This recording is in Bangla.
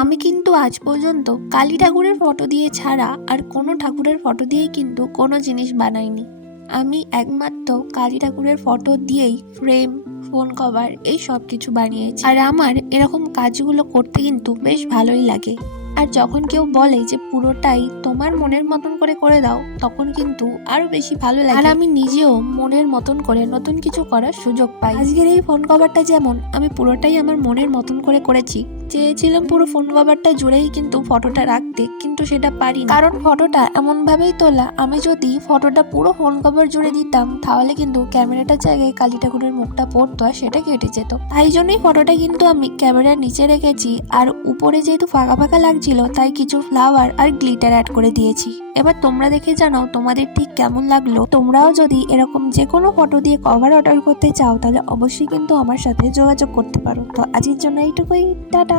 আমি কিন্তু আজ পর্যন্ত কালী ঠাকুরের ফটো দিয়ে ছাড়া আর কোনো ঠাকুরের ফটো দিয়েই কিন্তু কোনো জিনিস বানাইনি। আমি একমাত্র কালী ঠাকুরের ফটো দিয়েই ফ্রেম, ফোন কভার এই সব কিছু বানিয়েছি। আর আমার এরকম কাজগুলো করতে কিন্তু বেশ ভালোই লাগে। আর যখন কেউ বলে যে পুরোটাই তোমার মনের মতন করে করে দাও, তখন কিন্তু আরো বেশি ভালো লাগে। আর আমি নিজেও মনের মতন করে নতুন কিছু করার সুযোগ পাই। আজকের এই ফোন কভারটা যেমন আমি পুরোটাই আমার মনের মতন করে করেছি। চেয়েছিলাম পুরো ফোন কভারটা জুড়েই কিন্তু ফটোটা রাখতে, কিন্তু সেটা পারি না, কারণ ফটোটা এমন ভাবেই তোলা। আমি যদি ফটোটা পুরো ফোন কভার জুড়ে দিতাম তাহলে কিন্তু ক্যামেরাটার জায়গায় কালী ঠাকুরের মুখটা পড়তো আর সেটা কেটে যেত। তাই জন্যই ফটোটা কিন্তু আমি ক্যামেরার নিচে রেখেছি, আর উপরে যেহেতু ফাঁকা ফাঁকা লাগছিল তাই কিছু ফ্লাওয়ার আর গ্লিটার অ্যাড করে দিয়েছি। এবার তোমরা দেখে জানাও তোমাদের ঠিক কেমন লাগলো। তোমরাও যদি এরকম যে কোনো ফটো দিয়ে কভার অর্ডার করতে চাও তাহলে অবশ্যই কিন্তু আমার সাথে যোগাযোগ করতে পারো। তো আজকের জন্য এইটুকুই, টাটা।